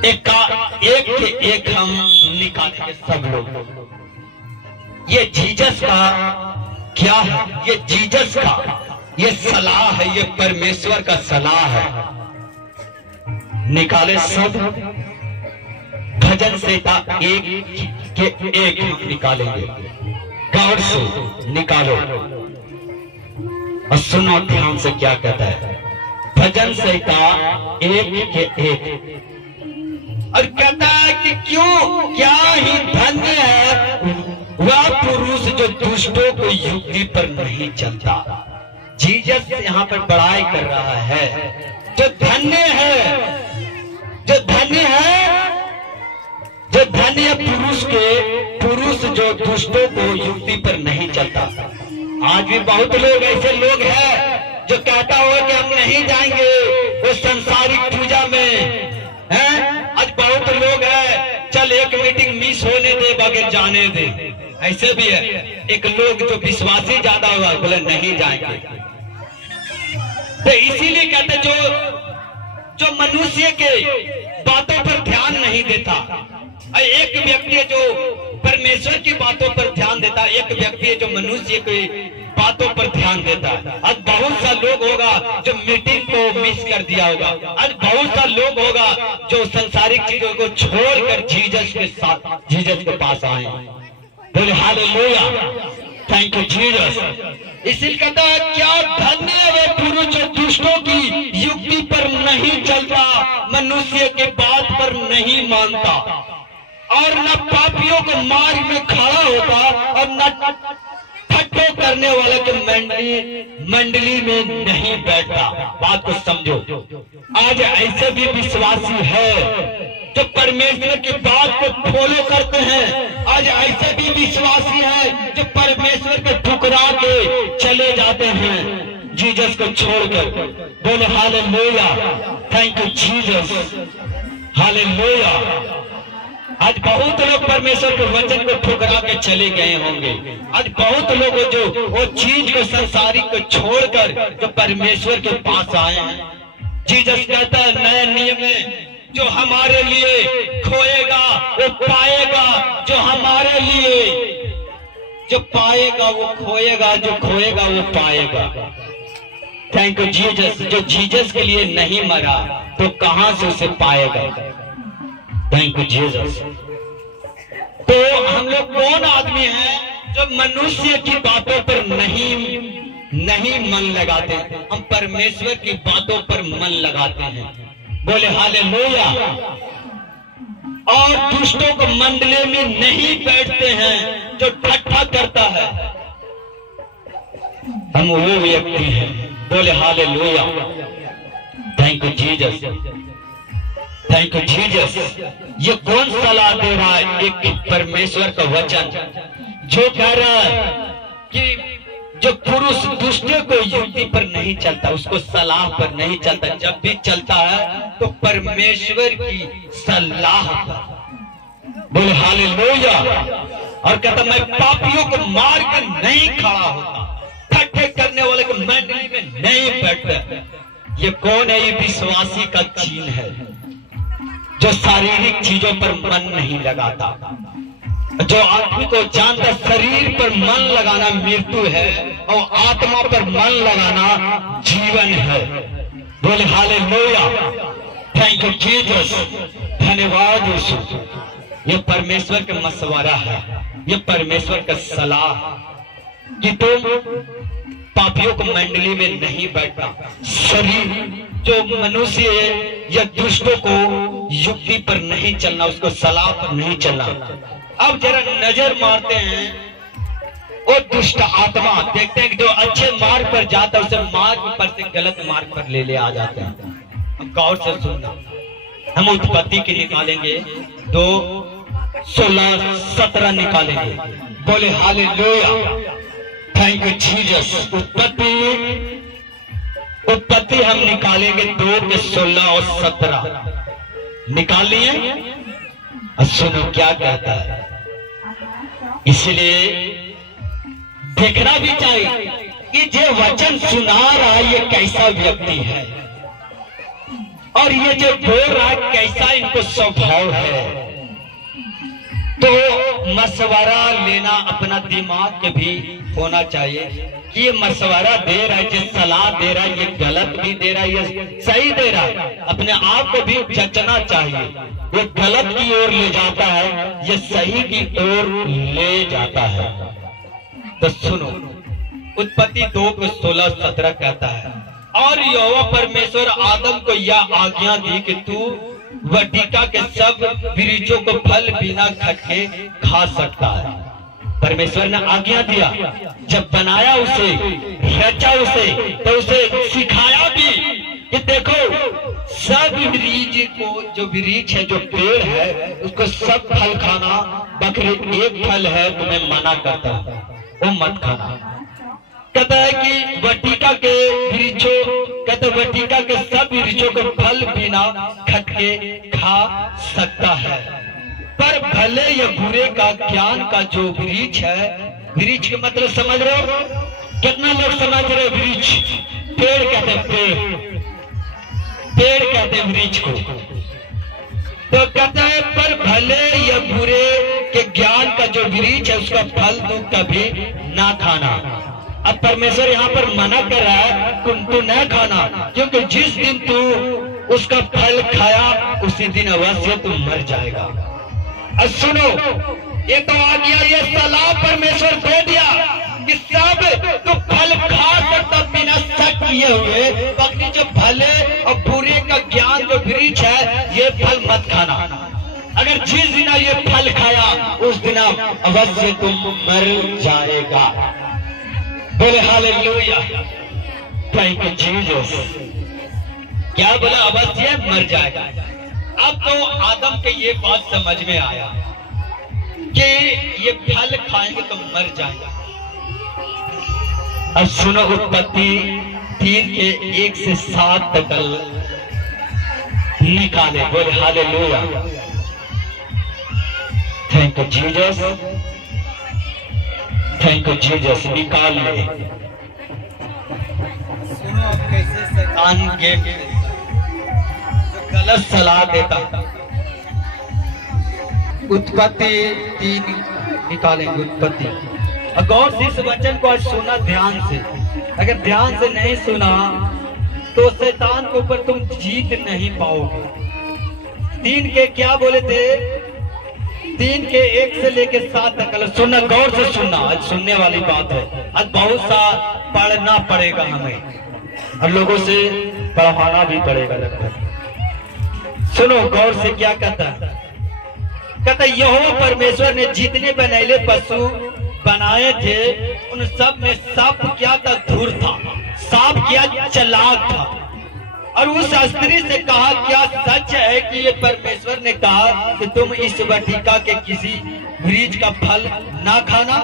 एक के एक हम निकालेंगे सब लोग। ये जीसस का क्या है? ये जीसस का ये सलाह है, ये परमेश्वर का सलाह है। निकाले सब भजन संहिता 1 के 1 हम निकालेंगे। गौर से निकालो और सुनो ध्यान से क्या कहता है। भजन संहिता 1 के 1 और कहता है कि क्यों, क्या ही धन्य है वह पुरुष जो दुष्टों को युक्ति पर नहीं चलता। जीसस यहाँ पर बड़ाई कर रहा है। जो धन्य है, जो धन्य है, जो धन्य पुरुष जो दुष्टों को युक्ति पर नहीं चलता। आज भी बहुत लोग ऐसे लोग हैं जो कहता हो कि हम नहीं जाएंगे वो सांसारिक पूजा में हैं। आज बहुत लोग हैं, चल एक मीटिंग मिस होने दे बगैर जाने दे। ऐसे भी है एक लोग जो विश्वासी ज्यादा हुआ बोले नहीं जाएंगे। तो इसीलिए कहते जो मनुष्य के बातों पर ध्यान नहीं देता। एक व्यक्ति है जो परमेश्वर की बातों पर ध्यान देता है, एक व्यक्ति है जो मनुष्य की बातों पर ध्यान देता है। आज बहुत सा लोग होगा जो मीटिंग को मिस कर दिया होगा। आज बहुत सा लोग होगा जो संसारिक चीजों को छोड़कर जीसस के साथ, जीसस के पास आए। बोले हालेलुया, थैंक यू जीसस। इसलिए कहता है क्या धन्य है वो पुरुष जो दुष्टों की युक्ति पर नहीं चलता, मनुष्य के बात पर नहीं मानता, और न पापियों को मार्ग में खड़ा होता, और न ठट्ठो करने वाले के मंडली में नहीं बैठता। बात को समझो। आज ऐसे भी विश्वासी है जो परमेश्वर की बात को फॉलो करते हैं। आज ऐसे भी विश्वासी है जो परमेश्वर को ठुकरा के चले जाते हैं जीसस को छोड़कर। बोले hallelujah, thank you Jesus, hallelujah. आज बहुत लोग परमेश्वर के वचन को ठुकरा के चले गए होंगे। आज बहुत लोग जो वो चीज को संसारिक को छोड़कर जो परमेश्वर के पास आए हैं। जीसस कहता है नए नियम में जो हमारे लिए खोएगा वो पाएगा, जो हमारे लिए जो पाएगा वो खोएगा, जो खोएगा वो पाएगा। Thank you Jesus. जो जीसस के लिए नहीं मरा तो कहां से उसे पाएगा। Thank you Jesus. तो हम लोग कौन आदमी हैं जो मनुष्य की बातों पर नहीं मन लगाते, हम परमेश्वर की बातों पर मन लगाते हैं। बोले हालेलुया। और दुष्टों को मंडले में नहीं बैठते हैं जो ठट्ठा करता है। हम वो व्यक्ति हैं। बोले hallelujah, thank you Jesus, thank you Jesus. ये कौन सलाह दे रहा है? एक परमेश्वर का वचन जो कह रहा है कि जो पुरुष दुष्टों को युक्ति पर नहीं चलता, उसको सलाह पर नहीं चलता, जब भी चलता है तो परमेश्वर की सलाह पर। बोले हालेलुया। और कहता मैं पापियों को मार कर नहीं खड़ा होता, ठट्ठे करने वाले को मंडली में नहीं बैठता। ये कौन है? ये विश्वासी का चिन्ह है जो शारीरिक चीजों पर मन नहीं लगाता। जो आदमी को जानता शरीर पर मन लगाना मृत्यु है और आत्मा पर मन लगाना जीवन है। बोले हालेलुया, थैंक यू जीसस, धन्यवाद यीशु। ये परमेश्वर का मशवरा है, ये परमेश्वर का सलाह कि तुम पापियों को मंडली में नहीं बैठना। शरीर जो मनुष्य या दुष्टों को युक्ति पर नहीं चलना, उसको सलाह पर नहीं चलना। अब जरा नजर मारते हैं वो दुष्ट आत्मा, देखते हैं कि जो अच्छे मार्ग पर जाता है उसे मार्ग पर से गलत मार्ग पर ले आ जाते हैं। हम गौर से सुनना। हम उत्पत्ति की निकालेंगे 2, 16, 17 निकालेंगे। बोले हालेलुया, थैंक यू जीसस। उत्पत्ति हम निकालेंगे 2 के 16 और 17 निकाल लिए। और सुनो क्या कहता है। इसलिए देखना भी चाहिए कि जो वचन सुना रहा है ये कैसा व्यक्ति है। और ये जो बोल रहा है कैसा इनको स्वभाव है, तो मशवरा लेना अपना दिमाग के भी होना चाहिए कि ये मशवरा दे रहा है, जो सलाह दे रहा है, ये गलत भी दे रहा है, ये सही दे रहा है। अपने आप को भी जचना चाहिए। ये गलत की ओर ले जाता है, ये सही की ओर ले जाता है। तो सुनो, उत्पत्ति 2:16-17 कहता है, और यहोवा परमेश्वर आदम को यह आज्ञा दी कि तू वटिका के सब वृक्षों को फल बिना खटके खा सकता है। परमेश्वर ने आज्ञा दिया, जब बनाया उसे, रचा उसे, तो उसे सिखाया भी कि देखो सब वृक्ष को, जो वृक्ष है, जो पेड़ है, उसको सब फल खाना, बकरे एक फल है तुम्हें मना करता है, वो मत खाना। कहता है कि वटिका के वृक्षों, कहते वटिका के सब वृक्षों को फल बिना खटके खा सकता है, पर भले या बुरे का ज्ञान का जो वृक्ष है, वृक्ष का मतलब समझ रहे हो? कितना लोग समझ रहे हो? वृक्ष पेड़ कहते हैं, पेड़ कहते हैं वृक्ष को। तो कहता है पर भले या बुरे के ज्ञान का जो वृक्ष है, उसका फल तू कभी ना खाना। अब परमेश्वर यहाँ पर मना कर रहा है तू न खाना, क्योंकि जिस दिन तू उसका फल खाया उसी दिन अवश्य तू मर जाएगा। अब सुनो, ये तो आ गया, ये सलाह परमेश्वर दे दिया कि सब तू फल खा सकता बिना शक किए हुए, बाकी जो भले और बुरे का ज्ञान जो वृक्ष है, ये फल मत खाना। अगर जिस दिन ये फल खाया उस दिन अवश्य तुम मर जाएगा। बोले हालेलुया, थैंक यू जीसस। क्या बोला? अवश्य मर जाएगा। अब तो आदम के ये बात समझ में आया कि ये फल खाएंगे तो मर जाएगा। अब सुनो, उत्पत्ति 3:1-7 तक निकाले। बोले hallelujah, thank you Jesus, thank you Jesus. निकाल ले। सुनो अब कैसे शैतान गेम जो गलत सलाह देता। उत्पत्ति 3 निकालेंगे। उत्पत्ति, गौर से इस वचन को आज सुना ध्यान से। अगर ध्यान से नहीं सुना तो शैतान के ऊपर तुम जीत नहीं पाओगे। 3 के क्या बोले थे? 3:1 से लेके 7 तक सुनना, गौर से सुनना। आज सुनने वाली बात है। आज बहुत सा पढ़ना पड़ेगा हमें और लोगों से पढ़वाना भी पड़ेगा लगभग। सुनो गौर से, क्या कहता है? कहता यहोवा परमेश्वर ने जितने बनैले पशु बनाए थे उन सब में सांप क्या था? धूर्त था। सांप क्या? चालाक था। और उस स्त्री से कहा, क्या सच है कि ये परमेश्वर ने कहा कि तुम इस वटिका के किसी वृक्ष का फल ना खाना?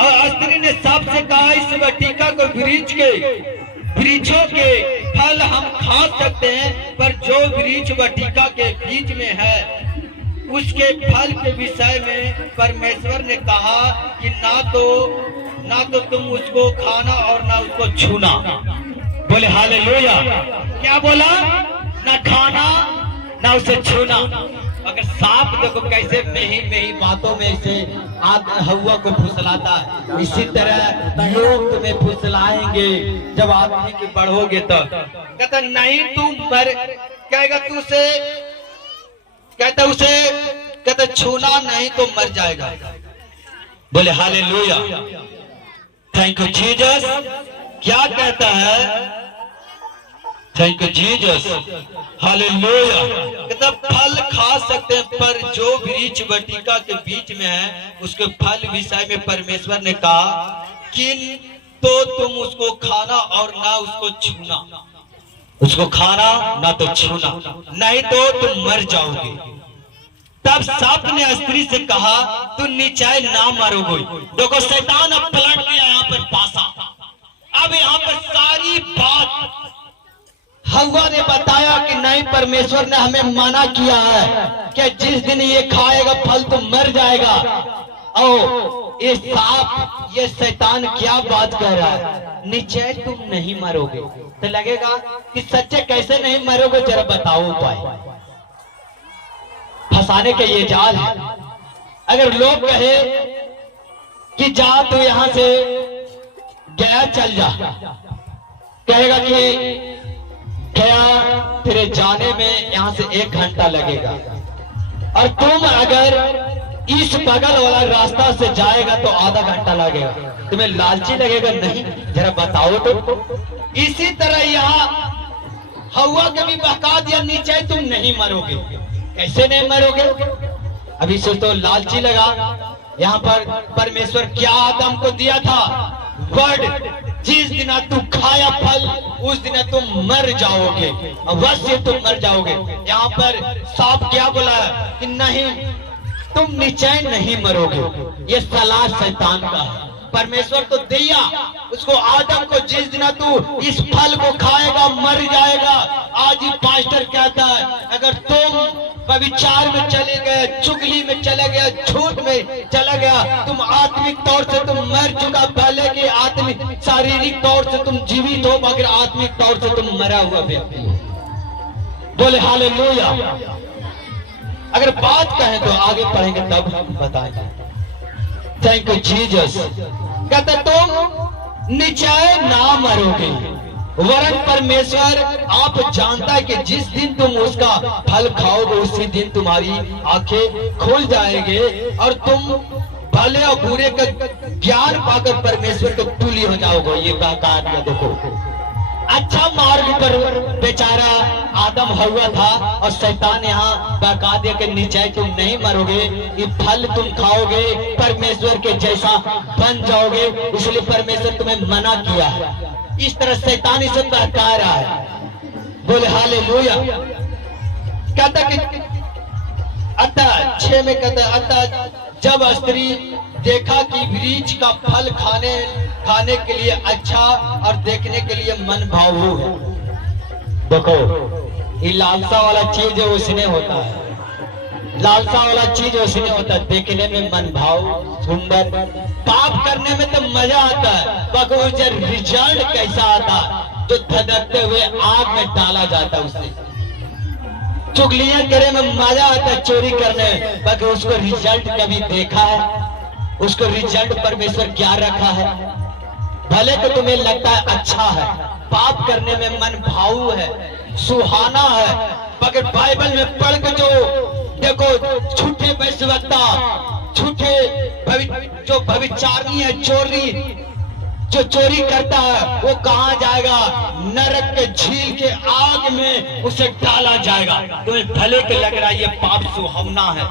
और स्त्री ने सांप से कहा, इस वटिका को वृक्षों के फल हम खा सकते हैं, पर जो वृक्ष वटिका के बीच में है उसके फल के विषय में परमेश्वर ने कहा कि ना तो तुम उसको खाना और ना उसको छूना। बोले हालेलुया। क्या बोला? ना खाना ना उसे छूना। अगर सांप देखो कैसे मेही बातों में ऐसे हवा को फुसलाता है, इसी तरह लोग तुम्हें फुसलाएंगे जब आदमी के बढ़ोगे तो। कहता नहीं तुम पर, कहेगा तुझसे, कहता उसे, कहता छूना नहीं तो मर जाएगा। बोले हालेलुया, थैंक यू जीसस। क्या कहता है? Thank you Jesus, hallelujah. कहता फल खा सकते हैं, पर जो वृक्ष वटिका के बीच में है उसके फल विषय में परमेश्वर ने कहा कि तो तुम उसको खाना और ना उसको छूना। उसको खाना ना तो छूना, नहीं तो तुम मर जाओगे। तब सांप ने स्त्री से कहा, तू निश्चय ना मरोगे। देखो शैतान अब पलट गया यहाँ पर पासा। अब यहाँ पर सारी बात हवा ने बताया कि नहीं, परमेश्वर ने हमें मना किया है कि जिस दिन ये खाएगा फल तो मर जाएगा। ओ ये सांप, ये शैतान क्या बात कह रहा है? निश्चय तुम नहीं मरोगे। तो लगेगा कि सच्चे कैसे नहीं मरोगे, जरा बताओ उपाय। फंसाने के ये जाल है। अगर लोग कहे कि जा तू यहां से गया चल जा, कहेगा कि गया तेरे जाने में यहां से 1 घंटा लगेगा, और तुम अगर इस बगल वाला रास्ता से जाएगा तो आधा घंटा लगेगा। तुम्हें लालची लगेगा? नहीं, जरा बताओ तो। इसी तरह यहाँ हवा कभी बहका दिया नीचे, तुम नहीं मरोगे। कैसे नहीं मरोगे? अभी से तो लालची लगा। यहाँ पर परमेश्वर क्या आदम को दिया था वर्ड, जिस दिन तू खाया फल उस दिन तुम मर जाओगे, अवश्य तुम मर जाओगे। यहाँ पर साफ क्या बोला कि नहीं, तुम निश्चय नहीं मरोगे। ये सलाह शैतान का है। परमेश्वर तो दिया उसको आदम को, जिस दिन तू इस फल को खाएगा मर जाएगा। आज ही पास्टर कहता है अगर तुम व्यभिचार में चले गए, चुगली में चले गए, झूठ में चला गया, तुम आत्मिक तौर से तुम मर चुका। पहले के आत्मिक शारीरिक तौर से तुम जीवित हो, मगर आत्मिक तौर से तुम मरा हुआ व्यक्ति हो। बोले हालेलुया। अगर बात कहें तो आगे पढ़ेंगे तब हम बताएंगे। Thank you Jesus. कहते तुम निश्चय ना मरोगे, वरन परमेश्वर आप जानता है कि जिस दिन तुम उसका फल खाओगे उसी दिन तुम्हारी आंखें खुल जाएंगे और तुम भले और बुरे का ज्ञान पाकर परमेश्वर के तुल्य हो जाओगे। ये बहका दिया। देखो अच्छा मार्ग पर बेचारा आदम हुआ था और शैतान यहाँ बहका दिया कि नीचे तुम नहीं मरोगे, ये फल तुम खाओगे परमेश्वर के जैसा बन जाओगे, इसलिए परमेश्वर तुम्हें मना किया है। इस तरह शैतान इसे बहका रहा है। बोले हालेलुया। कहता कि अतः 6 में कहता अतः जब स्त्री देखा कि वृक्ष का फल खाने के लिए अच्छा और देखने के लिए मन भावु है। देखो ये लालसा वाला चीज है उसने होता है, लालसा वाला चीज उसने होता है, देखने में मन भाव सुंदर। पाप करने में तो मजा आता है, मगर रिजल्ट कैसा आता है, जो धधकते हुए आग में डाला जाता है उससे। चुगलियां करे में मजा आता है, चोरी करने में, मगर उसको रिजल्ट कभी देखा है? उसको रिजल्ट परमेश्वर क्या रखा है? भले तो तुम्हें लगता है अच्छा है, पाप करने में मन भावु है, सुहाना है, मगर बाइबल में पढ़ के जो देखो झूठे वैश्यवक्ता, झूठे जो भविचारी है, जो चोरी करता है वो कहाँ जाएगा? नरक के झील के आग में उसे डाला जाएगा। तुम्हें भले के लग रहा है ये पाप सुहावना है,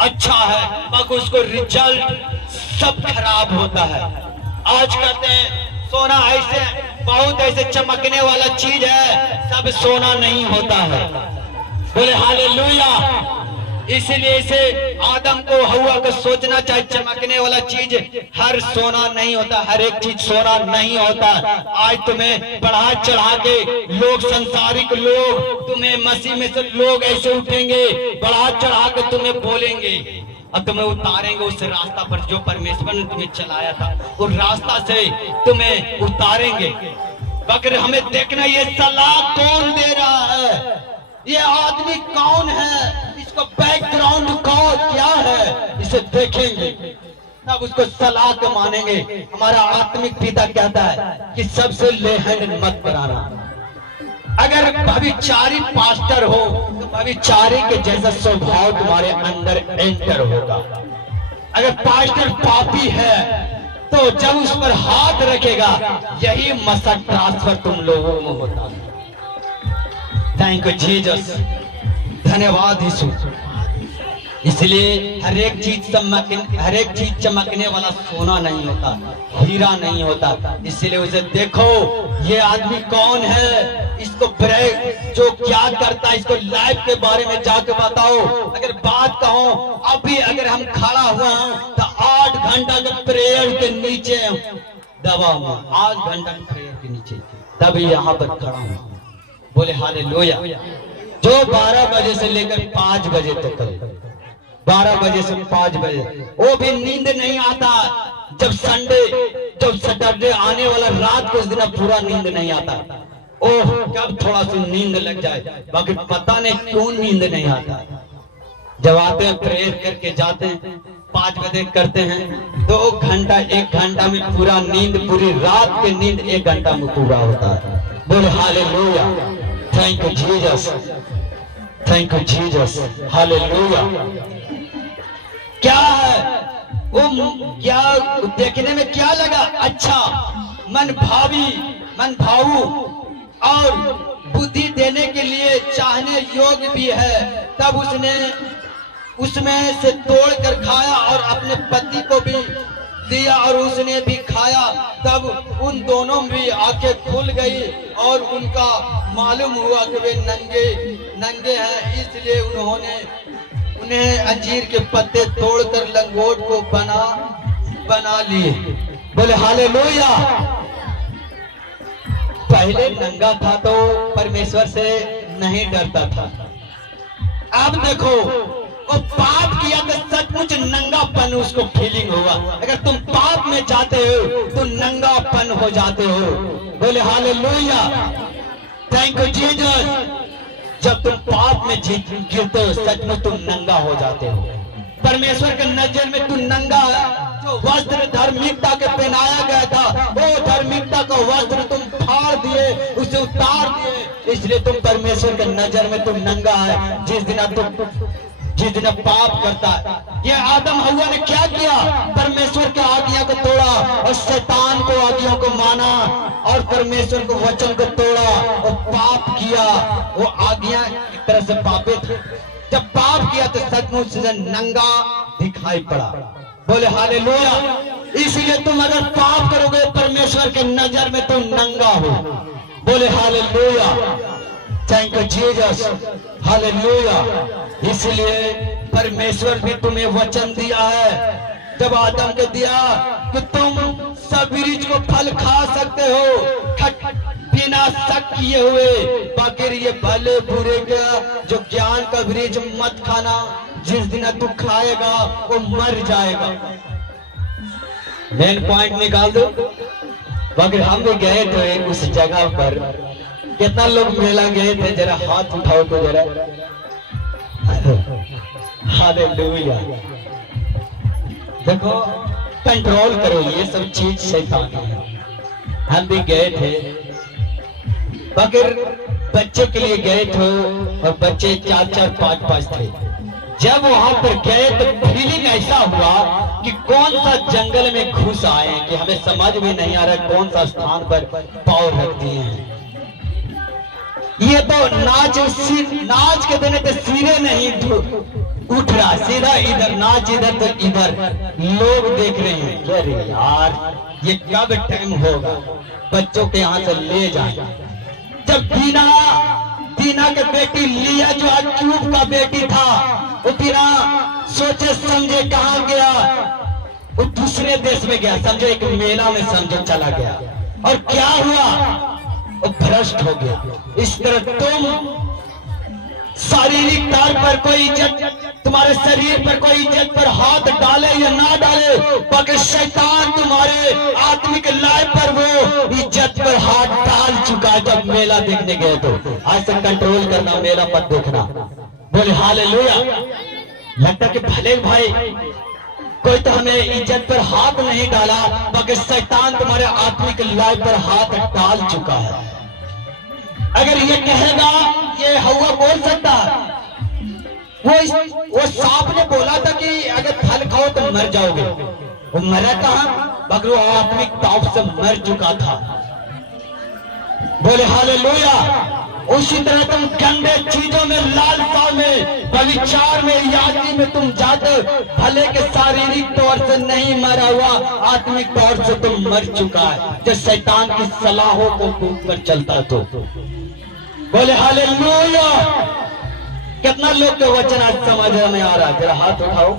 अच्छा है, मगर उसको रिजल्ट सब खराब होता है। आज कहते हैं सोना ऐसे बहुत ऐसे चमकने वाला चीज है, सब सोना नहीं होता है। बोले हालेलुया। इसलिए इसे आदम को हवा को सोचना चाहिए, चमकने वाला चीज हर सोना नहीं होता, हर एक चीज सोना नहीं होता। आज तुम्हें बढ़ा चढ़ा के लोग, संसारिक लोग, तुम्हें मसीह में से लोग ऐसे उठेंगे, बढ़ा चढ़ा के तुम्हें बोलेंगे और तुम्हें उतारेंगे उस रास्ता पर जो परमेश्वर ने तुम्हें चलाया था, उस रास्ता से तुम्हें उतारेंगे। मगर हमें देखना ये सलाह कौन दे रहा है, ये आदमी कौन है, इसका बैकग्राउंड कौन क्या है, इसे देखेंगे तब उसको सलाह के मानेंगे। हमारा आत्मिक पिता कहता है कि सबसे लेहन मत बनाना। अगर भविचारी पास्टर हो तो भविचारी के जैसा स्वभाव तुम्हारे अंदर एंटर होगा। अगर पास्टर पापी है तो जब उस पर हाथ रखेगा यही मसल ट्रांसफर तुम लोगों में होता है। Thank you Jesus. धन्यवाद यीशु। इसलिए हर एक चीज चमकने वाला सोना नहीं होता, हीरा नहीं होता। इसलिए उसे देखो ये आदमी कौन है, इसको ब्रेक जो क्या करता है, इसको लाइफ के बारे में जाके बताओ। अगर बात कहो अभी अगर हम खड़ा हुआ हैं तो 8 घंटा के प्रेयर के नीचे दबा हुआ, 8 घंटा के प्रेयर के नीचे, तभी यहाँ पर खड़ा हूँ। बोले हालेलुया। जो 12 बजे से लेकर 5 बजे तक करे, 12 बजे से 5 बजे वो भी नींद नहीं आता। जब सैटरडे आने वाला रात को उस दिन पूरा नींद नहीं आता, ओह कब थोड़ा सा नींद लग जाए, बाकी पता नहीं क्यों नींद नहीं आता। जब आते हैं प्रेयर करके जाते हैं, 5 बजे करते हैं, 2 घंटा 1 घंटा में पूरा नींद, पूरी रात की नींद 1 घंटा में पूरा होता है। बोले hallelujah, thank you Jesus, thank you Jesus, hallelujah. क्या है वो, क्या देखने में क्या लगा? अच्छा, मन भावी, मन भावु और बुद्धि देने के लिए चाहने योग्य भी है। तब उसने उसमें से तोड़ कर खाया और अपने पति को भी दिया और उसने भी खाया। तब उन दोनों भी आंखें खुल गई और उनका मालूम हुआ कि वे नंगे हैं। इसलिए उन्हें अंजीर के पत्ते तोड़कर लंगोट को बना लिए। बोले हालेलुया। पहले नंगा था तो परमेश्वर से नहीं डरता था। अब देखो, वो पाप किया तो सचमुच नंगापन उसको फीलिंग होगा। अगर तुम पाप में जाते हो तो नंगापन हो जाते हो। बोले हालेलुया, थैंक यू जीसस। जब तुम पाप में गिरते हो सचमुच तुम नंगा हो जाते हो। परमेश्वर के नजर में तू नंगा है। जो वस्त्र धार्मिकता के पहनाया गया था, वो धार्मिकता का वस्त्र तुम फाड़ दिए, उसे उतार दिए। इसलिए तुम परमेश्वर के नजर में तुम नंगा है। जिस दिन पाप करता है, ये आदम हव्वा ने क्या किया? परमेश्वर के आज्ञा को तोड़ा और शैतान को आज्ञा को माना और परमेश्वर को वचन को तोड़ा और पाप किया। वो आज्ञा एक तरह से पापित। जब पाप किया तो सचमुच से नंगा दिखाई पड़ा। बोले हालेलुया। इसलिए तुम अगर पाप करोगे परमेश्वर के नजर में तुम नंगा हो। बोले hallelujah, thank you Jesus, hallelujah. इसलिए परमेश्वर भी तुम्हें वचन दिया है, जब आदम को दिया कि तुम सब वृक्ष को फल खा सकते हो बिना शक किए हुए, बाकी ये भले बुरे का जो ज्ञान का वृक्ष मत खाना। जिस दिन तू खाएगा वो मर जाएगा। मेन पॉइंट निकाल दो। बाकी हम भी गए थे उस जगह पर। कितना लोग मेला गए थे? जरा हाथ उठाओ तो जरा। हालेलुया। देखो, कंट्रोल करो, ये सब चीज शैतानी है। हम भी गए थे, मगर बच्चे के लिए गए थे और बच्चे 4-4, 5-5 थे। जब वहां पर गए तो फीलिंग ऐसा हुआ कि कौन सा जंगल में घुस आए कि हमें समझ में नहीं आ रहा कौन सा स्थान पर पाँव रख दिए हैं। ये तो नाच के देने तो सिरे नहीं उठ रहा, सीधा इधर नाच, इधर तो इधर लोग देख रहे हैं। अरे यार, ये कब टाइम होगा बच्चों के यहाँ से ले जाए। जब दीना के बेटी लिया जो अक्यूब का बेटी था, वो बिना सोचे समझे कहाँ गया? वो दूसरे देश में गया, समझो एक मेला में समझो चला गया। और क्या हुआ? वो भ्रष्ट हो गया। इस तरह तुम शारीरिक तौर पर कोई इज्जत, तुम्हारे शरीर पर कोई इज्जत पर हाथ डाले या ना डाले, बाकी शैतान तुम्हारे आत्मिक लाइफ पर वो इज्जत पर हाथ डाल चुका। जब मेला देखने गए तो आज से कंट्रोल करना, मेला मत देखना। बोले हालेलुया। लगता कि भले भाई कोई तो हमें इज्जत पर हाथ नहीं डाला, बाकी शैतान तुम्हारे आत्मिक लाइफ पर हाथ डाल चुका है। अगर ये कहेगा, ये हवा बोल सकता है। वो सांप ने बोला था कि अगर फल खाओ तो मर जाओगे। वो मरा कहां? मगर वो आत्मिक ताप से मर चुका था। बोले हालेलुया। उसी तरह तुम गंदे चीजों में, लालसा में, व्यभिचार में, यादी में तुम जाते, भले के शारीरिक तौर से नहीं मरा हुआ, आत्मिक तौर से तुम मर चुका है, जो शैतान की सलाहों को टूट कर चलता तो। बोले हालेलुया। कितना लोग के वचन आज समझ में आ रहा है? जरा हाथ उठाओ।